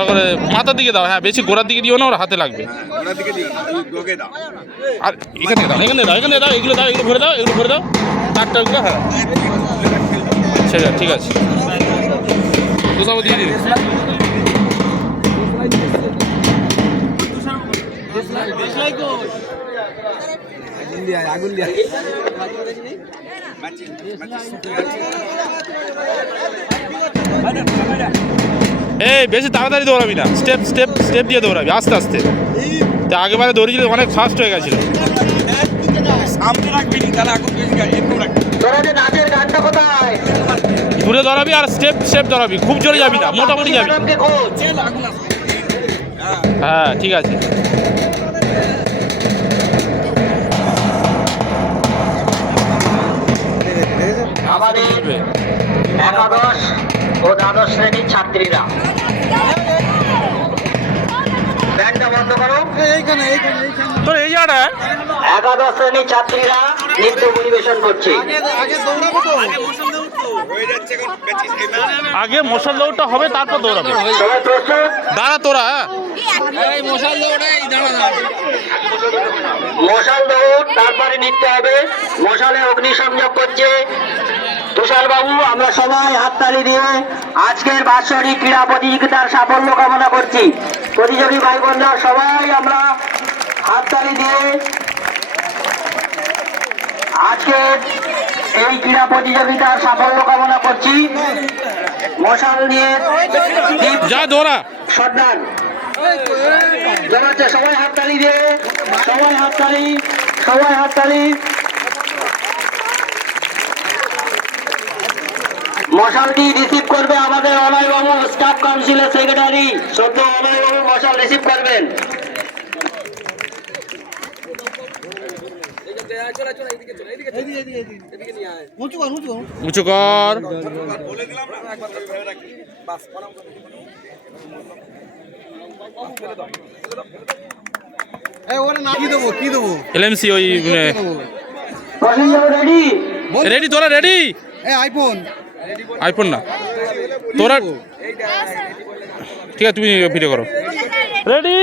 ভালো করে মাথার দিকে দাও। হ্যাঁ, বেশি গোড়ার দিকে দিও না, ওর হাতে লাগবে। আর এখানে দাও, এখানে দাও, এখানে দাও, এগুলো দাও, এগুলো ভরে দাও, এগুলো ভরে দাও, টাকটাগুলো। হ্যাঁ, সেটা ঠিক আছে। তো সব দিয়ে দিন। এই বেশি তাড়াতাড়ি দৌড়াবি না, স্টেপ স্টেপ স্টেপ দিয়ে দৌড়াবি, আস্তে আস্তে। তা আগেবারে দৌড়িয়েছিল, অনেক ফাস্ট হয়ে গেছিল। দূরে দৌড়াবি আর স্টেপ স্টেপ দৌড়াবি, খুব জোরে যাবি না, মোটামুটি যাবি। হ্যাঁ, ঠিক আছে। আমাদের একাদশ ও দ্বাদশ শ্রেণীর ছাত্রীরা ব্যান্ডটা বন্ধ করো। তোর এই জায়গাটা একাদশ শ্রেণীর ছাত্রীরা নৃত্য পরিবেশন করছে। আগে মশাল দৌড়টা হবে, তারপর দৌড়াবে। সবাই প্রস্তুত? দাঁড়া তোরা। মশাল দৌড়, তারপরে নৃত্য হবে। মশালে অগ্নিসংযোগ করছে তুষার বাবু। আমরা সবাই হাততালি দিয়ে আজকের বাৎসরিক ক্রীড়া প্রতিযোগিতার সাফল্য কামনা করছি। প্রতিযোগী ভাই বোনরা সবাই আমরা হাততালি দিয়ে আজকের এই ক্রীড়া প্রতিযোগিতার সাফল্য কামনা করছি। মশাল নিয়ে যা দৌড়া সর্দার জানাচ্ছে, সবাই হাততালি দিয়ে, সবাই হাততালি, সবাই হাততালি। মশালটি রিসিভ করবে আমাদের অনয়বাবু, স্টাফ কাউন্সিলের সেক্রেটারি। সদ্য অনয়বাবু মশাল রিসিভ করবেন। উঁচু কর। এলএমসি ওই রেডি রেডি, তোরা রেডি? আইফোন আইফোন না তোরা, ঠিক আছে তুমি ভিডিও করো। রেডি।